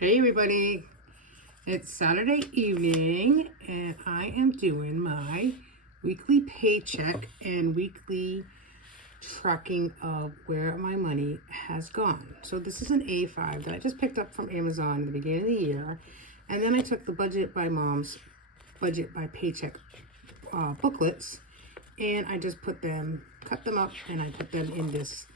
Hey everybody, it's Saturday evening and I am doing my weekly paycheck and weekly tracking of where my money has gone. So this is an A5 that I just picked up from Amazon at the beginning of the year, and then I took the budget by mom's budget by paycheck booklets, and I just cut them up, and I put them in this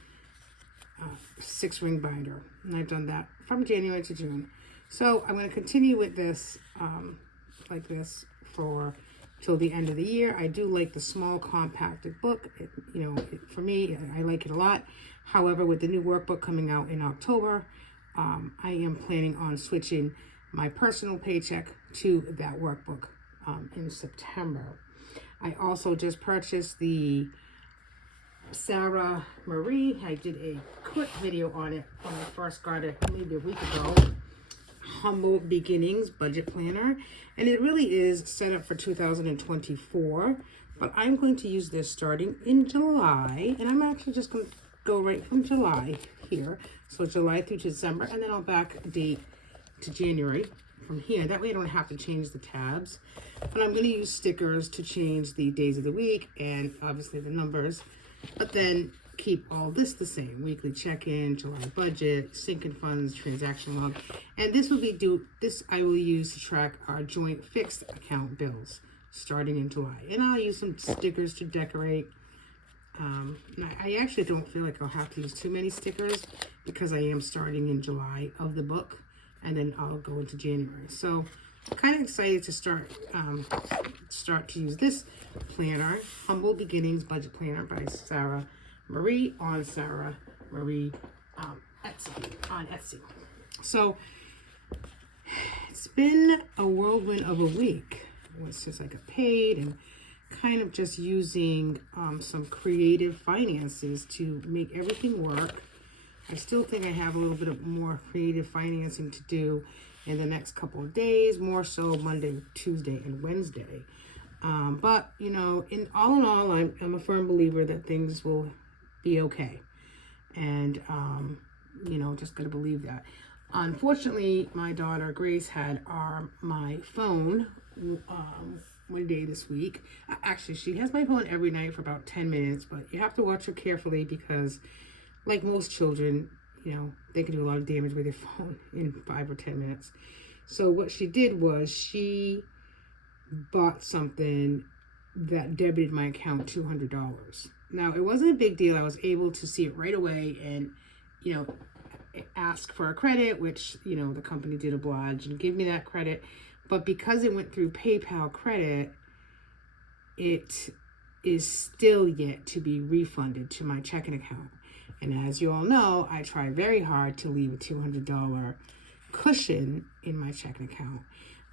6-ring binder, and I've done that from January to June. So I'm going to continue with this like this for till the end of the year. I do like the small compacted book. For me, I like it a lot. However, with the new workbook coming out in October, I am planning on switching my personal paycheck to that workbook in September. I also just purchased the Sarah Marie. I did a quick video on it when I first got it maybe a week ago. Humble Beginnings Budget Planner, and it really is set up for 2024, but I'm going to use this starting in July, and I'm actually just going to go right from July here, so July through December, and then I'll backdate to January from here. That way I don't have to change the tabs, but I'm going to use stickers to change the days of the week and obviously the numbers, but then keep all this the same: weekly check-in, July budget, sinking funds, transaction log, and this I will use to track our joint fixed account bills starting in July. And I'll use some stickers to decorate. I actually don't feel like I'll have to use too many stickers because I am starting in July of the book, and then I'll go into January. So I'm kind of excited to start to use this planner, Humble Beginnings Budget Planner by Sarah Marie, on Sarah Marie on Etsy. So it's been a whirlwind of a week since I got paid, and kind of just using some creative finances to make everything work. I still think I have a little bit of more creative financing to do in the next couple of days, more so Monday, Tuesday, and Wednesday. But in all, I'm a firm believer that things will be okay, and just gonna believe that. Unfortunately, my daughter Grace had my phone one day this week. Actually, she has my phone every night for about 10 minutes, but you have to watch her carefully because, like most children, they can do a lot of damage with your phone in 5 or 10 minutes. So what she did was she bought something that debited my account $200. Now, it wasn't a big deal. I was able to see it right away and, ask for a credit, which, the company did oblige and give me that credit. But because it went through PayPal credit, it is still yet to be refunded to my checking account. And as you all know, I try very hard to leave a $200 cushion in my checking account.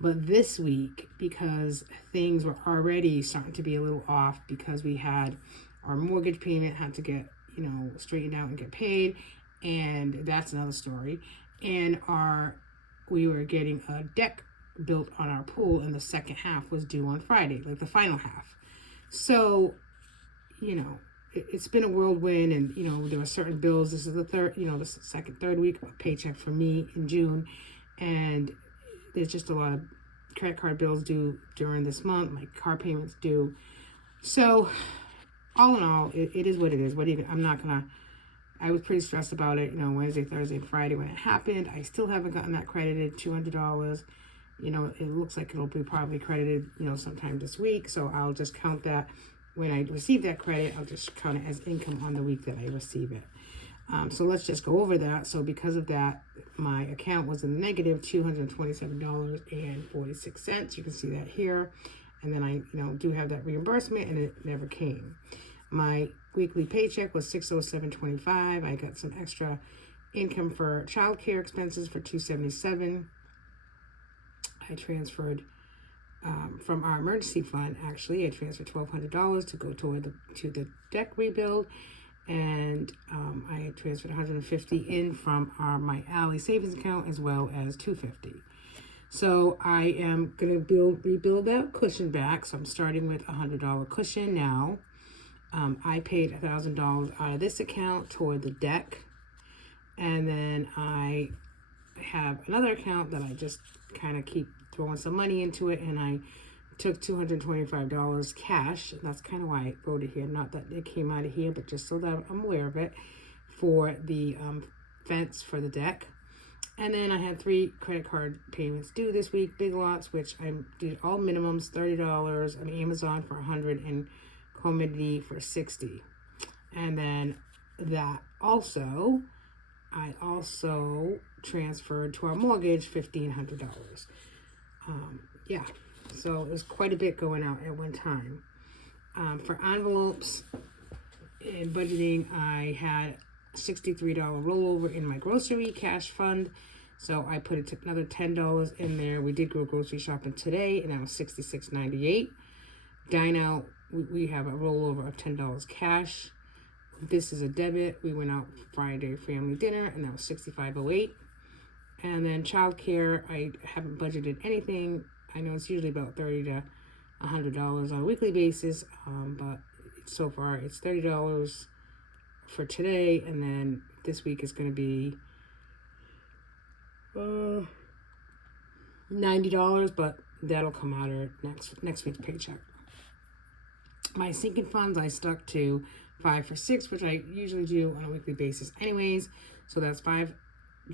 But this week, because things were already starting to be a little off, because we had our mortgage payment had to get, straightened out and get paid, and that's another story. And we were getting a deck built on our pool, and the second half was due on Friday, like the final half. So, it's been a whirlwind, and there were certain bills. This is the third week of paycheck for me in June, and there's just a lot of credit card bills due during this month. My car payments due. So all in all, it is what it is. I was pretty stressed about it, Wednesday, Thursday, and Friday when it happened. I still haven't gotten that credited, $200. It looks like it'll be probably credited, sometime this week. So I'll just count that when I receive that credit. I'll just count it as income on the week that I receive it. So let's just go over that. So because of that, my account was in the negative $227.46. You can see that here. And then I, do have that reimbursement, and it never came. My weekly paycheck was $607.25. I got some extra income for childcare expenses for $277. I transferred from our emergency fund. Actually, I transferred $1,200 to go to the deck rebuild. And I transferred $150 in from my Ally savings account, as well as $250. So I am gonna rebuild that cushion back. So I'm starting with $100 cushion now. I paid $1,000 out of this account toward the deck, and then I have another account that I just kind of keep throwing some money into it, and I took $225 cash. That's kind of why I wrote it here. Not that it came out of here, but just so that I'm aware of it, for the fence for the deck. And then I had 3 credit card payments due this week. Big Lots, which I did all minimums, $30. On Amazon for $100, and Comedy for $60. And then that also, I also transferred to our mortgage $1,500. Yeah, so it was quite a bit going out at one time. For envelopes and budgeting, I had $63 rollover in my grocery cash fund. So I put another $10 in there. We did go grocery shopping today, and that was $66.98. Dine out, we have a rollover of $10 cash. This is a debit. We went out Friday family dinner, and that was $65.08. And then childcare, I haven't budgeted anything. I know it's usually about $30 to $100 on a weekly basis, but so far it's $30 for today, and then this week is going to be $90, but that'll come out of next week's paycheck. My sinking funds, I stuck to 5 for 6, which I usually do on a weekly basis anyways. So that's $5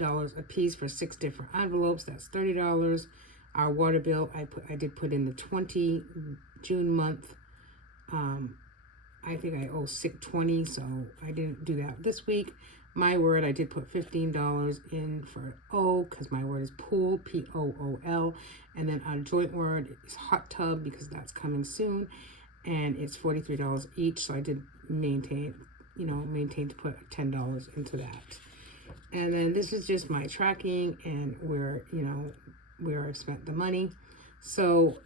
a piece for 6 different envelopes. That's $30. Our water bill, I did put in the June month. I think I owe $6.20, so I didn't do that this week. My word, I did put $15 in for O, because my word is pool, P-O-O-L. And then our joint word is hot tub, because that's coming soon. And it's $43 each, so I did maintain to put $10 into that. And then this is just my tracking and where I've spent the money. So,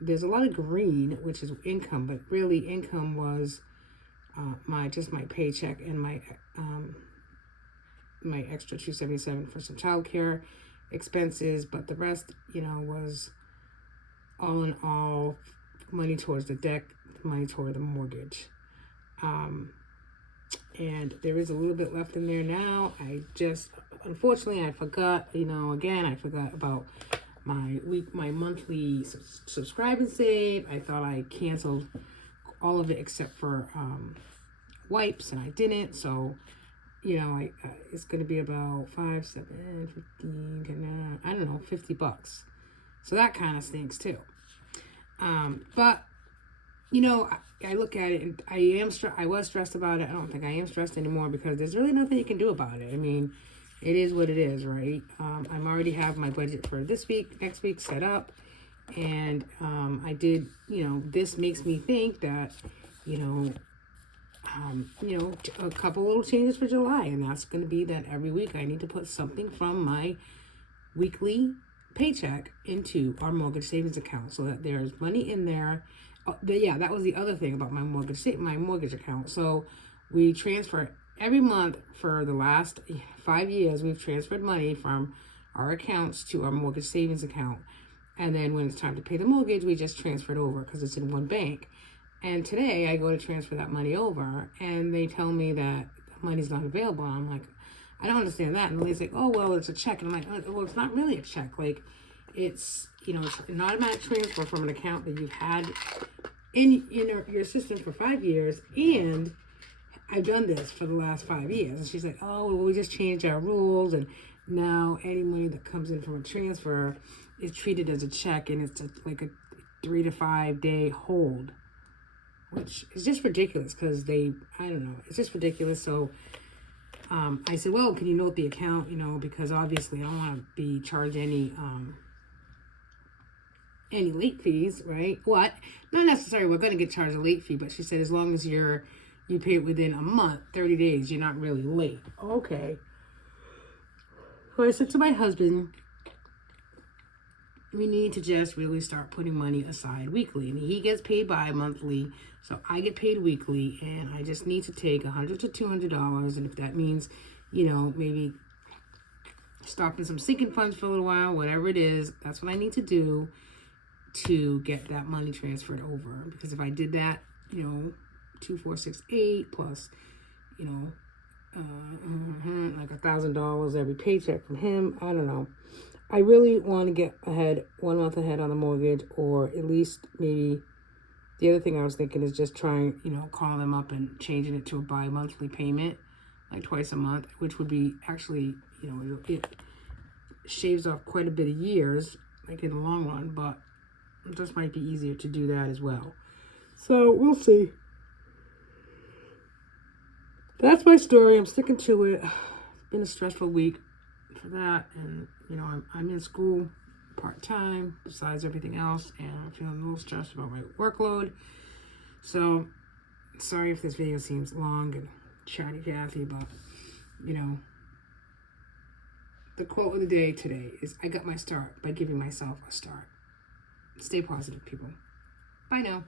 there's a lot of green, which is income, but really income was my paycheck and my extra $277 for some childcare expenses, but the rest, was all in all money towards the deck, money toward the mortgage. And there is a little bit left in there now. Unfortunately, I forgot, I forgot about my monthly subscribe and save. I thought I canceled all of it except for wipes, and I didn't. So, it's going to be about 5, 7, 15, 10, I don't know, $50. So that kind of stinks too. But, I look at it and I was stressed about it. I don't think I am stressed anymore, because there's really nothing you can do about it. I mean, it is what it is, right? I'm already have my budget for this week, next week set up. And I did, this makes me think that, a couple little changes for July. And that's going to be that every week I need to put something from my weekly paycheck into our mortgage savings account, so that there's money in there. That was the other thing about my mortgage account. So we transfer every month for the last 5 years. We've transferred money from our accounts to our mortgage savings account, and then when it's time to pay the mortgage, we just transfer it over because it's in one bank. And today I go to transfer that money over, and they tell me that the money's not available. And I'm like, I don't understand that. And they say, oh, well, it's a check. And I'm like, well, it's not really a check. Like, it's, it's an automatic transfer from an account that you've had in your system for 5 years. And I've done this for the last 5 years. And she's like, oh, well, we just changed our rules. And now any money that comes in from a transfer is treated as a check. And it's like a 3 to 5 day hold, which is just ridiculous, because I don't know, it's just ridiculous. So I said, well, can you note the account, because obviously I don't want to be charged any late fees, right? What? Not necessarily we're going to get charged a late fee, but she said as long as you pay it within a month, 30 days, you're not really late. Okay. So I said to my husband, we need to just really start putting money aside weekly. And he gets paid bi-monthly, so I get paid weekly, and I just need to take $100 to $200, and if that means, maybe stopping some sinking funds for a little while, whatever it is, that's what I need to do to get that money transferred over. Because if I did that, 2, 4, 6, 8 plus, like $1,000 every paycheck from him. I don't know. I really want to get ahead, 1 month ahead on the mortgage, or at least maybe the other thing I was thinking is just trying, calling them up and changing it to a bi-monthly payment, like twice a month, which would be actually, it shaves off quite a bit of years, like in the long run, but it just might be easier to do that as well. So we'll see. That's my story. I'm sticking to it. It's been a stressful week for that, and I'm in school part-time besides everything else, and I'm feeling a little stressed about my workload. So sorry if this video seems long and chatty Cathy, but the quote of the day today is, I got my start by giving myself a start. Stay positive, people. Bye now.